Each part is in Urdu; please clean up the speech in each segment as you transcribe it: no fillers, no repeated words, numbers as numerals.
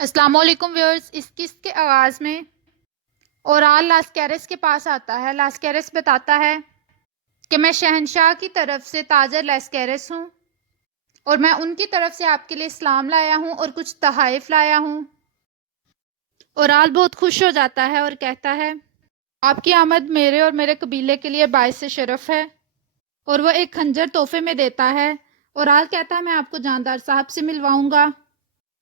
السلام علیکم ویورز، اس قسط کے آغاز میں اورال لاسکیرس کے پاس آتا ہے۔ لاسکیرس بتاتا ہے کہ میں شہنشاہ کی طرف سے تاجر لاسکیرس ہوں اور میں ان کی طرف سے آپ کے لیے اسلام لایا ہوں اور کچھ تحائف لایا ہوں۔ اورال بہت خوش ہو جاتا ہے اور کہتا ہے آپ کی آمد میرے اور میرے قبیلے کے لیے باعث شرف ہے، اور وہ ایک خنجر تحفے میں دیتا ہے۔ اورال کہتا ہے میں آپ کو جاندار صاحب سے ملواؤں گا۔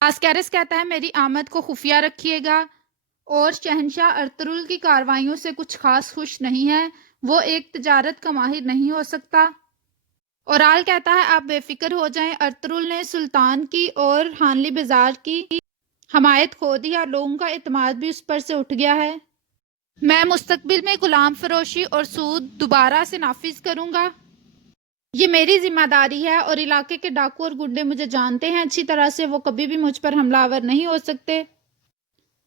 لاسکیرس کہتا ہے میری آمد کو خفیہ رکھیے گا، اور شہنشاہ ارطغرل کی کارروائیوں سے کچھ خاص خوش نہیں ہے، وہ ایک تجارت کا ماہر نہیں ہو سکتا۔ اورال کہتا ہے آپ بے فکر ہو جائیں، ارطغرل نے سلطان کی اور حانلی بازار کی حمایت کھو دی اور لوگوں کا اعتماد بھی اس پر سے اٹھ گیا ہے۔ میں مستقبل میں غلام فروشی اور سود دوبارہ سے نافذ کروں گا، یہ میری ذمہ داری ہے، اور علاقے کے ڈاکو اور گنڈے مجھے جانتے ہیں اچھی طرح سے، وہ کبھی بھی مجھ پر حملہ آور نہیں ہو سکتے۔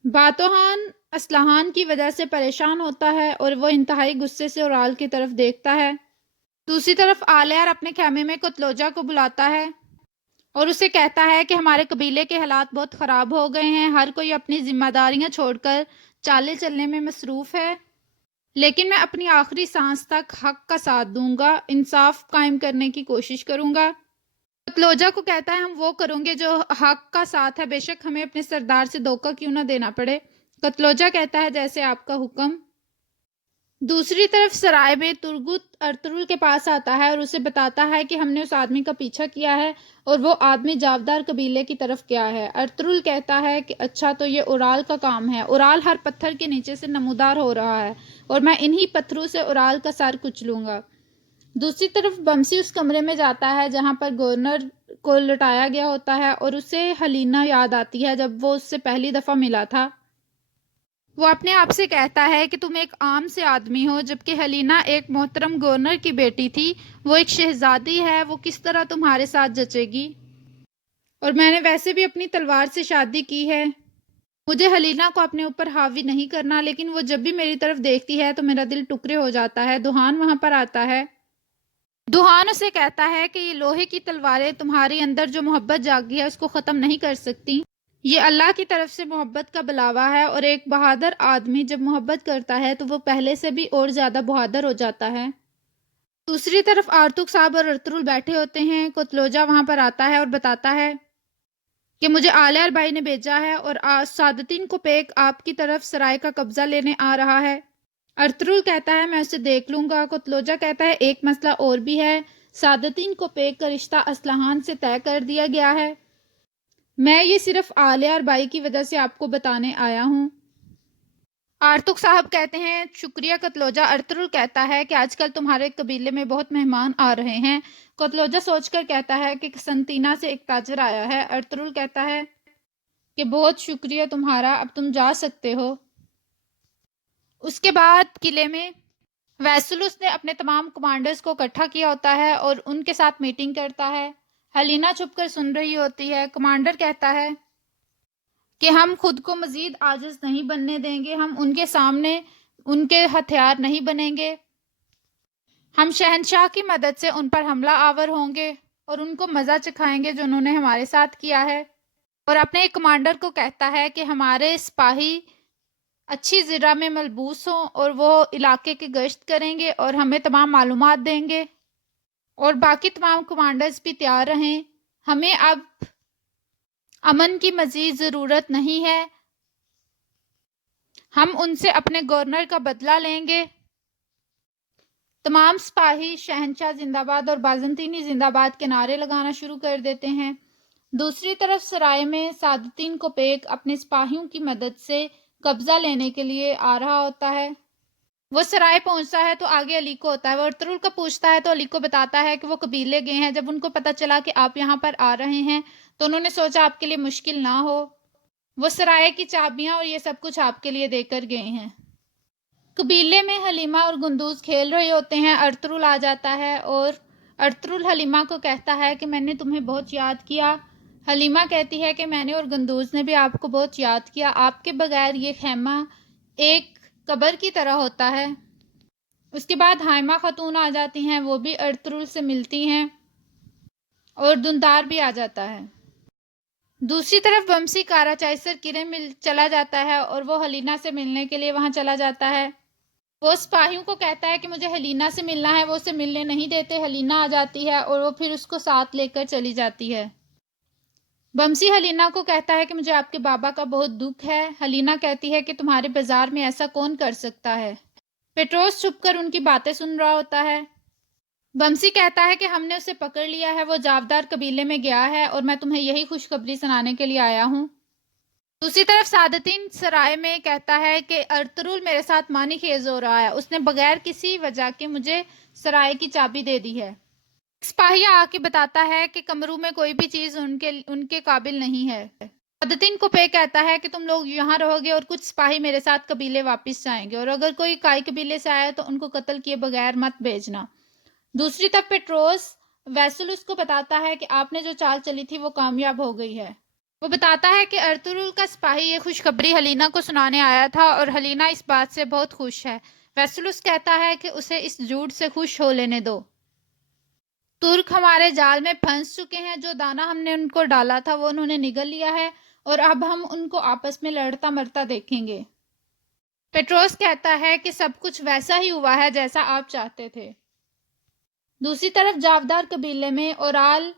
باتوہان اسلحان کی وجہ سے پریشان ہوتا ہے اور وہ انتہائی غصے سے اورال کی طرف دیکھتا ہے۔ دوسری طرف آلیار اپنے خیمے میں کتلوجا کو بلاتا ہے اور اسے کہتا ہے کہ ہمارے قبیلے کے حالات بہت خراب ہو گئے ہیں، ہر کوئی اپنی ذمہ داریاں چھوڑ کر چالے چلنے میں مصروف ہے، لیکن میں اپنی آخری سانس تک حق کا ساتھ دوں گا، انصاف قائم کرنے کی کوشش کروں گا۔ کتلوجا کو کہتا ہے ہم وہ کریں گے جو حق کا ساتھ ہے، بے شک ہمیں اپنے سردار سے دھوکہ کیوں نہ دینا پڑے۔ کتلوجا کہتا ہے جیسے آپ کا حکم۔ دوسری طرف سرائے میں ترگت ارطغرل کے پاس آتا ہے اور اسے بتاتا ہے کہ ہم نے اس آدمی کا پیچھا کیا ہے اور وہ آدمی جاودار قبیلے کی طرف گیا ہے۔ ارطغرل کہتا ہے کہ اچھا، تو یہ اورال کا کام ہے، اورال ہر پتھر کے نیچے سے نمودار ہو رہا ہے اور میں انہی پتھروں سے اورال کا سر کچلوں گا۔ دوسری طرف بمسی اس کمرے میں جاتا ہے جہاں پر گورنر کو لٹایا گیا ہوتا ہے اور اسے ہلینا یاد آتی ہے جب وہ اس سے پہلی دفعہ ملا تھا۔ وہ اپنے آپ سے کہتا ہے کہ تم ایک عام سے آدمی ہو، جبکہ ہلینا ایک محترم گورنر کی بیٹی تھی، وہ ایک شہزادی ہے، وہ کس طرح تمہارے ساتھ جچے گی؟ اور میں نے ویسے بھی اپنی تلوار سے شادی کی ہے، مجھے ہلینا کو اپنے اوپر حاوی نہیں کرنا، لیکن وہ جب بھی میری طرف دیکھتی ہے تو میرا دل ٹکڑے ہو جاتا ہے۔ دوہان وہاں پر آتا ہے۔ دوہان اسے کہتا ہے کہ یہ لوہے کی تلواریں تمہاری اندر جو محبت جاگی ہے اس کو ختم نہیں کر سکتی، یہ اللہ کی طرف سے محبت کا بلاوا ہے، اور ایک بہادر آدمی جب محبت کرتا ہے تو وہ پہلے سے بھی اور زیادہ بہادر ہو جاتا ہے۔ دوسری طرف آرتوک صاحب اور ارطغرل بیٹھے ہوتے ہیں۔ کتلوجا وہاں پر آتا ہے اور بتاتا ہے کہ مجھے آلیار بھائی نے بھیجا ہے اور سعادتین کو پیک آپ کی طرف سرائے کا قبضہ لینے آ رہا ہے۔ ارطغرل کہتا ہے میں اسے دیکھ لوں گا۔ کتلوجا کہتا ہے ایک مسئلہ اور بھی ہے، سعادتین کو پیک کا رشتہ اسلحان سے طے کر دیا گیا ہے، میں یہ صرف آلیار بائی کی وجہ سے آپ کو بتانے آیا ہوں۔ آرتک صاحب کہتے ہیں شکریہ کتلوجا۔ ارطغرل کہتا ہے کہ آج کل تمہارے قبیلے میں بہت مہمان آ رہے ہیں۔ کتلوجا سوچ کر کہتا ہے کہ قسطنطینیہ سے ایک تاجر آیا ہے۔ ارطغرل کہتا ہے کہ بہت شکریہ تمہارا، اب تم جا سکتے ہو۔ اس کے بعد قلعے میں ویسلس نے اپنے تمام کمانڈرز کو اکٹھا کیا ہوتا ہے اور ان کے ساتھ میٹنگ کرتا ہے۔ ہلینا چھپ کر سن رہی ہوتی ہے۔ کمانڈر کہتا ہے کہ ہم خود کو مزید عاجز نہیں بننے دیں گے، ہم ان کے سامنے ان کے ہتھیار نہیں بنیں گے، ہم شہنشاہ کی مدد سے ان پر حملہ آور ہوں گے اور ان کو مزہ چکھائیں گے جو انہوں نے ہمارے ساتھ کیا ہے۔ اور اپنے ایک کمانڈر کو کہتا ہے کہ ہمارے سپاہی اچھی زرہ میں ملبوس ہوں اور وہ علاقے کی گشت کریں گے اور ہمیں تمام معلومات دیں گے، اور باقی تمام کمانڈرز بھی تیار رہیں، ہمیں اب امن کی مزید ضرورت نہیں ہے، ہم ان سے اپنے گورنر کا بدلہ لیں گے۔ تمام سپاہی شہنشاہ زندہ باد اور بازنطینی زندہ باد کے نعرے لگانا شروع کر دیتے ہیں۔ دوسری طرف سرائے میں سعادتین کو پیک اپنے سپاہیوں کی مدد سے قبضہ لینے کے لیے آ رہا ہوتا ہے۔ وہ سرائے پہنچتا ہے تو آگے علی کو ہوتا ہے، وہ ارطغرل کو پوچھتا ہے تو علی کو بتاتا ہے کہ وہ قبیلے گئے ہیں، جب ان کو پتہ چلا کہ آپ یہاں پر آ رہے ہیں تو انہوں نے سوچا آپ کے لیے مشکل نہ ہو، وہ سرائے کی چابیاں اور یہ سب کچھ آپ کے لیے دے کر گئے ہیں۔ قبیلے میں حلیمہ اور گندوز کھیل رہے ہوتے ہیں۔ ارطغرل آ جاتا ہے اور ارطغرل حلیمہ کو کہتا ہے کہ میں نے تمہیں بہت یاد کیا۔ حلیمہ کہتی ہے کہ میں نے اور گندوز نے بھی آپ کو بہت یاد کیا، آپ کے بغیر یہ خیمہ ایک قبر کی طرح ہوتا ہے۔ اس کے بعد حائمہ خاتون آ جاتی ہیں، وہ بھی ارطغرل سے ملتی ہیں، اور دندار بھی آ جاتا ہے۔ دوسری طرف بمسی کارا چائسر کرے چلا جاتا ہے اور وہ ہلینا سے ملنے کے لیے وہاں چلا جاتا ہے۔ وہ سپاہیوں کو کہتا ہے کہ مجھے ہلینا سے ملنا ہے، وہ اسے ملنے نہیں دیتے۔ ہلینا آ جاتی ہے اور وہ پھر اس کو ساتھ لے کر چلی جاتی ہے۔ بمسی ہلینا کو کہتا ہے کہ مجھے آپ کے بابا کا بہت دکھ ہے۔ ہلینا کہتی ہے کہ تمہارے بازار میں ایسا کون کر سکتا ہے۔ پیٹروس چھپ کر ان کی باتیں سن رہا ہوتا ہے۔ بمسی کہتا ہے کہ ہم نے اسے پکڑ لیا ہے، وہ جاودار قبیلے میں گیا ہے اور میں تمہیں یہی خوشخبری سنانے کے لیے آیا ہوں۔ دوسری طرف سعادتین سرائے میں کہتا ہے کہ ارطغرل میرے ساتھ مانی خیز ہو رہا ہے، اس نے بغیر کسی وجہ کے مجھے سرائے کی چابی دے دی ہے۔ سپاہی آ کے بتاتا ہے کہ کمرو میں کوئی بھی چیز ان کے قابل نہیں ہے۔ سعادتین کو پے کہتا ہے کہ تم لوگ یہاں رہو گے اور کچھ سپاہی میرے ساتھ قبیلے واپس جائیں گے، اور اگر کوئی کائی قبیلے سے آیا تو ان کو قتل کیے بغیر مت بھیجنا۔ دوسری طرف پیٹروس ویسلس کو بتاتا ہے کہ آپ نے جو چال چلی تھی وہ کامیاب ہو گئی ہے۔ وہ بتاتا ہے کہ ارطغرل کا سپاہی یہ خوشخبری ہلینا کو سنانے آیا تھا اور ہلینا اس بات سے بہت خوش ہے۔ ویسلس کہتا ہے کہ اسے اس جھوٹ سے خوش ہو لینے دو۔ ترک ہمارے جال میں پھنس چکے ہیں، جو دانہ ہم نے ان کو ڈالا تھا وہ انہوں نے نگل لیا ہے، اور اب ہم ان کو آپس میں لڑتا مرتا دیکھیں گے۔ پیٹروس کہتا ہے کہ سب کچھ ویسا ہی ہوا ہے جیسا آپ چاہتے تھے۔ دوسری طرف جاودار قبیلے میں اورال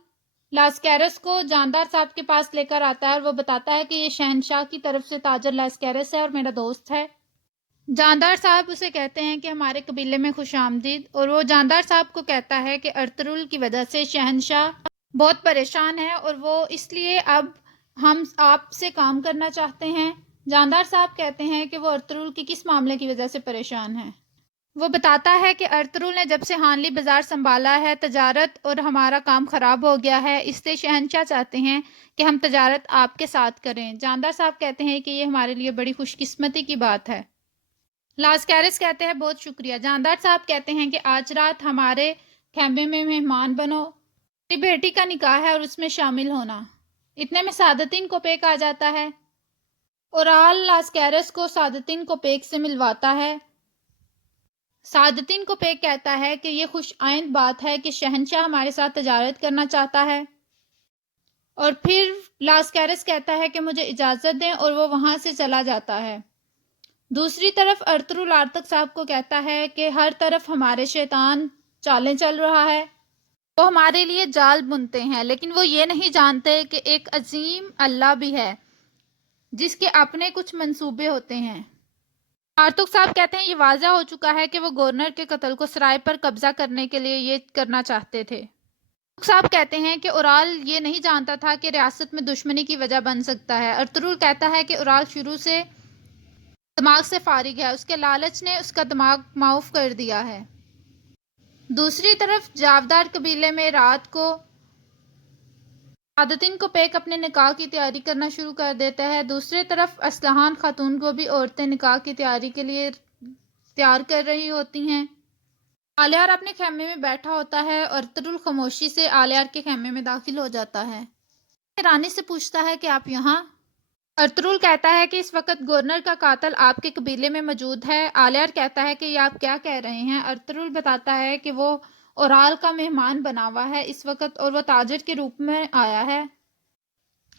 لاسکیرس کو جاندار صاحب کے پاس لے کر آتا ہے اور وہ بتاتا ہے کہ یہ شہنشاہ کی طرف سے تاجر لاسکیرس ہے اور میرا دوست ہے۔ جاندار صاحب اسے کہتے ہیں کہ ہمارے قبیلے میں خوش آمدید، اور وہ جاندار صاحب کو کہتا ہے کہ ارطغرل کی وجہ سے شہنشاہ بہت پریشان ہے اور وہ اس لیے اب ہم آپ سے کام کرنا چاہتے ہیں۔ جاندار صاحب کہتے ہیں کہ وہ ارطغرل کی کس معاملے کی وجہ سے پریشان ہے۔ وہ بتاتا ہے کہ ارطغرل نے جب سے ہانلی بازار سنبھالا ہے تجارت اور ہمارا کام خراب ہو گیا ہے، اس سے شہنشاہ چاہتے ہیں کہ ہم تجارت آپ کے ساتھ کریں۔ جاندار صاحب کہتے ہیں کہ یہ ہمارے لیے بڑی خوش قسمتی کی بات ہے۔ لاسکیرس کہتے ہیں بہت شکریہ۔ جاندار صاحب کہتے ہیں کہ آج رات ہمارے خیمے میں مہمان بنو، میری بیٹی کا نکاح ہے اور اس میں شامل ہونا۔ اتنے میں سعادتین کو پیک آ جاتا ہے۔ اورال لاسکیرس کو سعادتین کو پیک سے ملواتا ہے۔ سعادتین کو پیک کہتا ہے کہ یہ خوش آئند بات ہے کہ شہنشاہ ہمارے ساتھ تجارت کرنا چاہتا ہے، اور پھر لاسکیرس کہتا ہے کہ مجھے اجازت دیں، اور وہ وہاں سے چلا جاتا ہے۔ دوسری طرف ارطغرل آرتک صاحب کو کہتا ہے کہ ہر طرف ہمارے شیطان چالیں چل رہا ہے، وہ ہمارے لیے جال بنتے ہیں، لیکن وہ یہ نہیں جانتے کہ ایک عظیم اللہ بھی ہے جس کے اپنے کچھ منصوبے ہوتے ہیں۔ آرتک صاحب کہتے ہیں یہ واضح ہو چکا ہے کہ وہ گورنر کے قتل کو سرائے پر قبضہ کرنے کے لیے یہ کرنا چاہتے تھے۔ آرتک صاحب کہتے ہیں کہ اورال یہ نہیں جانتا تھا کہ ریاست میں دشمنی کی وجہ بن سکتا ہے۔ ارطغرل کہتا ہے کہ اورال شروع سے دماغ سے فارغ ہے، اس کے لالچ نے اس کا دماغ معوف کر دیا ہے۔ دوسری طرف جاودار قبیلے میں رات کو سعادتین کو پیک اپنے نکاح کی تیاری کرنا شروع کر دیتا ہے۔ دوسری طرف اسلحان خاتون کو بھی عورتیں نکاح کی تیاری کے لیے تیار کر رہی ہوتی ہیں۔ آلیار اپنے خیمے میں بیٹھا ہوتا ہے اور ارطغرل خاموشی سے آلیار کے خیمے میں داخل ہو جاتا ہے۔ رانی سے پوچھتا ہے کہ آپ یہاں؟ ارطغرل کہتا ہے کہ اس وقت گورنر کا قاتل آپ کے قبیلے میں موجود ہے۔ آلیار کہتا ہے کہ یہ آپ کیا کہہ رہے ہیں؟ ارطغرل بتاتا ہے کہ وہ اورال کا مہمان بنا ہوا ہے اس وقت، اور وہ تاجر کے روپ میں آیا ہے۔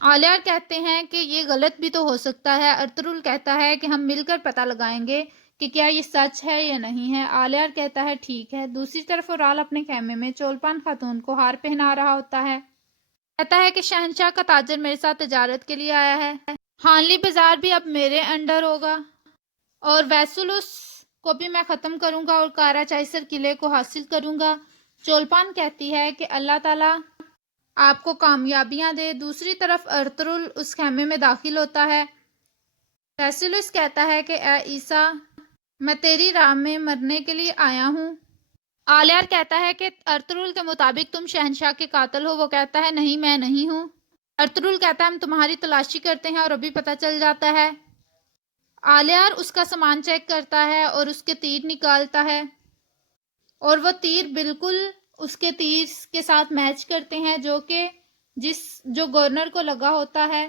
آلیار کہتے ہیں کہ یہ غلط بھی تو ہو سکتا ہے۔ ارطغرل کہتا ہے کہ ہم مل کر پتہ لگائیں گے کہ کیا یہ سچ ہے یا نہیں ہے۔ آلیار کہتا ہے ٹھیک ہے۔ دوسری طرف اورال اپنے خیمے میں چولپان خاتون کو ہار پہنا رہا ہوتا ہے۔ کہتا ہے کہ شہنشاہ کا تاجر میرے ساتھ تجارت کے لیے آیا ہے، ہانلی بازار بھی اب میرے انڈر ہوگا، اور ویسلس کو بھی میں ختم کروں گا اور کارا چائسر قلعے کو حاصل کروں گا۔ چولپان کہتی ہے کہ اللہ تعالیٰ آپ کو کامیابیاں دے۔ دوسری طرف ارطغرل اس خیمے میں داخل ہوتا ہے۔ ویسلس کہتا ہے کہ اے عیسیٰ، میں تیری راہ میں مرنے کے لیے آیا ہوں۔ آلیار کہتا ہے کہ ارطغرل کے مطابق تم شہنشاہ کے قاتل ہو۔ وہ کہتا ہے نہیں، میں نہیں ہوں۔ ارطغرل کہتا ہے ہم تمہاری تلاشی کرتے ہیں اور ابھی پتہ چل جاتا ہے۔ آلیار اس کا سامان چیک کرتا ہے اور اس کے تیر نکالتا ہے، اور وہ تیر بالکل اس کے تیر کے ساتھ میچ کرتے ہیں جو گورنر کو لگا ہوتا ہے۔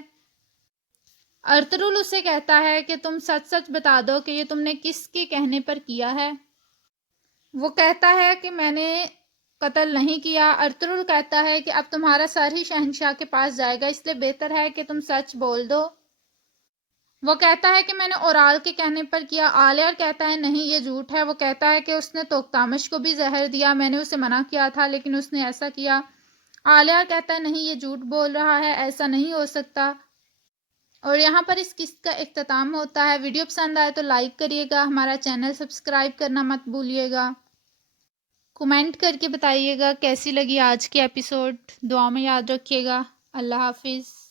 ارطغرل اسے کہتا ہے کہ تم سچ سچ بتا دو کہ یہ تم نے کس کے کہنے پر کیا ہے۔ وہ کہتا ہے کہ میں نے قتل نہیں کیا۔ ارطغرل کہتا ہے کہ اب تمہارا سر ہی شہنشاہ کے پاس جائے گا، اس لیے بہتر ہے کہ تم سچ بول دو۔ وہ کہتا ہے کہ میں نے اورال کے کہنے پر کیا۔ آلیار کہتا ہے نہیں، یہ جھوٹ ہے۔ وہ کہتا ہے کہ اس نے توختامش کو بھی زہر دیا، میں نے اسے منع کیا تھا لیکن اس نے ایسا کیا۔ آلیار کہتا ہے نہیں، یہ جھوٹ بول رہا ہے، ایسا نہیں ہو سکتا۔ اور یہاں پر اس قسط کا اختتام ہوتا ہے۔ ویڈیو پسند آئے تو لائک کریے گا، ہمارا چینل سبسکرائب کرنا مت بھولیے گا، کومنٹ کر کے بتائیے گا کیسی لگی آج کی ایپیسوڈ، دعا میں یاد رکھیے گا۔ اللہ حافظ۔